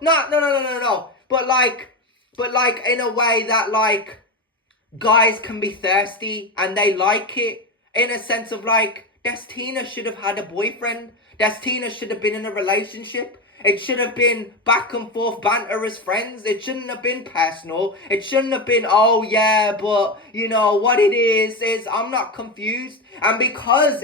No. But like in a way that like guys can be thirsty and they like it, in a sense of like, Destina should have had a boyfriend. Destina should have been in a relationship. It should have been back and forth banter as friends. It shouldn't have been personal. It shouldn't have been, oh yeah, but you know what it is I'm not confused. And because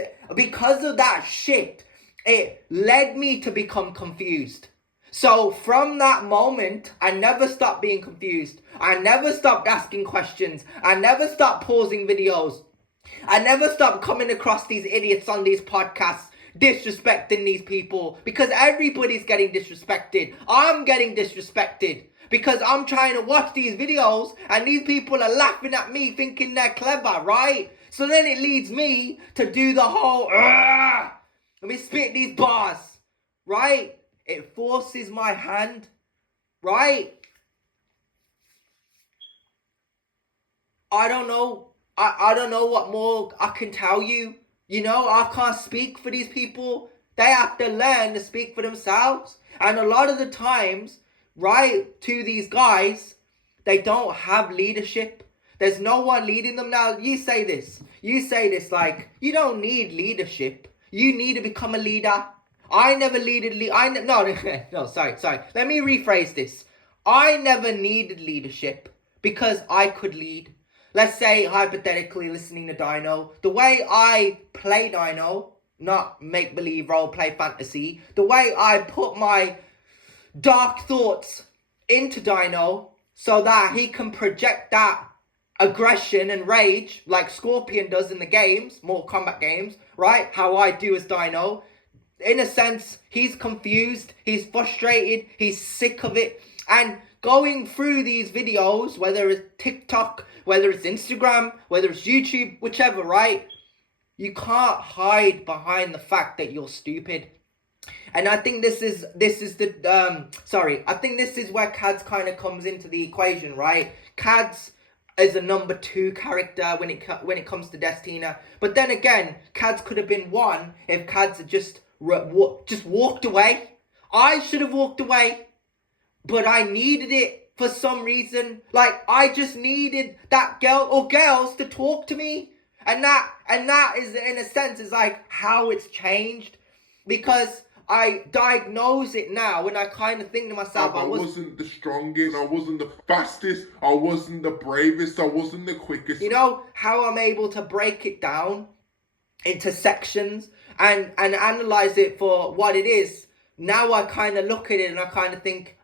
of that shit, it led me to become confused. So from that moment, I never stopped being confused. I never stopped asking questions. I never stopped pausing videos. I never stopped coming across these idiots on these podcasts disrespecting these people, because everybody's getting disrespected. I'm getting disrespected because I'm trying to watch these videos and these people are laughing at me thinking they're clever, right? So then it leads me to do the whole let me spit these bars, right? It forces my hand, right? I don't know. I don't know what more I can tell you. You know, I can't speak for these people. They have to learn to speak for themselves. And a lot of the times, right, to these guys, they don't have leadership. There's no one leading them. Now, you say this like, you don't need leadership. You need to become a leader. I never needed sorry. Let me rephrase this. I never needed leadership because I could lead. Let's say, hypothetically, listening to Dino, the way I play Dino, not make-believe role-play fantasy, the way I put my dark thoughts into Dino so that he can project that aggression and rage like Scorpion does in the games, Mortal Kombat games, right? How I do as Dino. In a sense, he's confused, he's frustrated, he's sick of it, and going through these videos, whether it's TikTok, whether it's Instagram, whether it's YouTube, whichever, right? You can't hide behind the fact that you're stupid. And I think this is where Cads kind of comes into the equation, right? Cads is a number 2 character when it comes to Destina. But then again, Cads could have been 1 if Cads had just walked away. I should have walked away. But I needed it for some reason. Like, I just needed that girl or girls to talk to me. And that is, in a sense, is like how it's changed. Because I diagnose it now and I kind of think to myself, I wasn't the strongest, I wasn't the fastest, I wasn't the bravest, I wasn't the quickest. You know how I'm able to break it down into sections and analyze it for what it is. Now I kind of look at it and I kind of think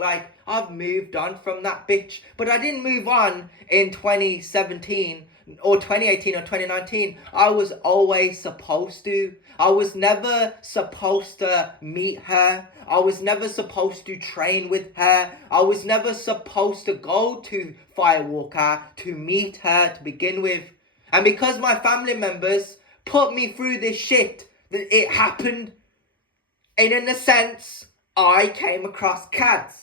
like, I've moved on from that bitch. But I didn't move on in 2017 or 2018 or 2019. I was always supposed to. I was never supposed to meet her. I was never supposed to train with her. I was never supposed to go to Firewalker to meet her to begin with. And because my family members put me through this shit, it happened. And in a sense, I came across Cads.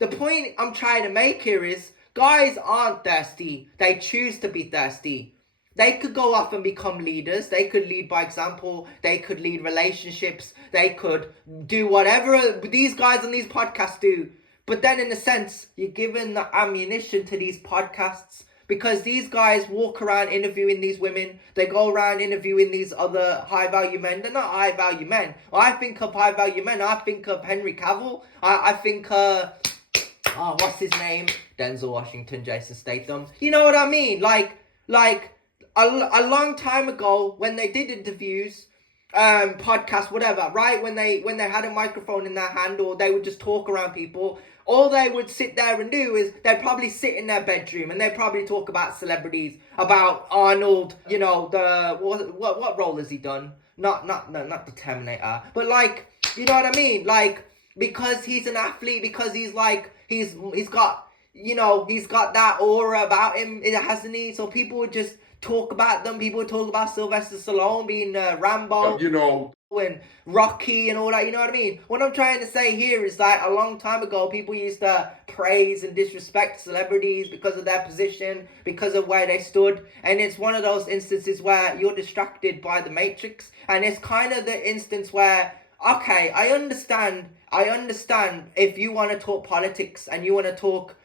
The point I'm trying to make here is, guys aren't thirsty. They choose to be thirsty. They could go off and become leaders. They could lead by example. They could lead relationships. They could do whatever these guys on these podcasts do. But then in a sense, you're giving the ammunition to these podcasts. Because these guys walk around interviewing these women. They go around interviewing these other high-value men. They're not high-value men. When I think of high-value men, I think of Henry Cavill. I think, what's his name? Denzel Washington, Jason Statham. You know what I mean? Like a long time ago, when they did interviews, podcasts, whatever, right? When they had a microphone in their hand, or they would just talk around people, all they would sit there and do is they'd probably sit in their bedroom and they'd probably talk about celebrities, about Arnold, you know, what role has he done? Not the Terminator, but like, you know what I mean? Like, because he's an athlete, because he's like, he's got, you know, he's got that aura about him, hasn't he? So people would just talk about them. People would talk about Sylvester Stallone being Rambo, you know, and Rocky and all that, you know what I mean? What I'm trying to say here is like, a long time ago, people used to praise and disrespect celebrities because of their position, because of where they stood, and it's one of those instances where you're distracted by the Matrix, and it's kind of the instance where okay, I understand. I understand if you want to talk politics and you want to talk,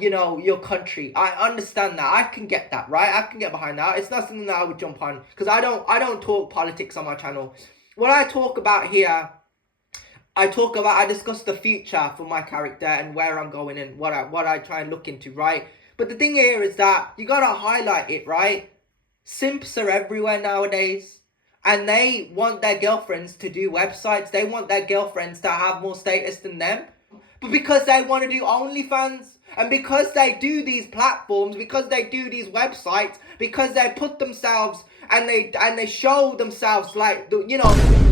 you know, your country. I understand that. I can get that, right? I can get behind that. It's not something that I would jump on because I don't talk politics on my channel. What I talk about here, I discuss the future for my character and where I'm going and what I try and look into, right? But the thing here is that you gotta highlight it, right? Simps are everywhere nowadays. And they want their girlfriends to do websites. They want their girlfriends to have more status than them. But because they want to do OnlyFans, and because they do these platforms, because they do these websites, because they put themselves and they show themselves like, you know,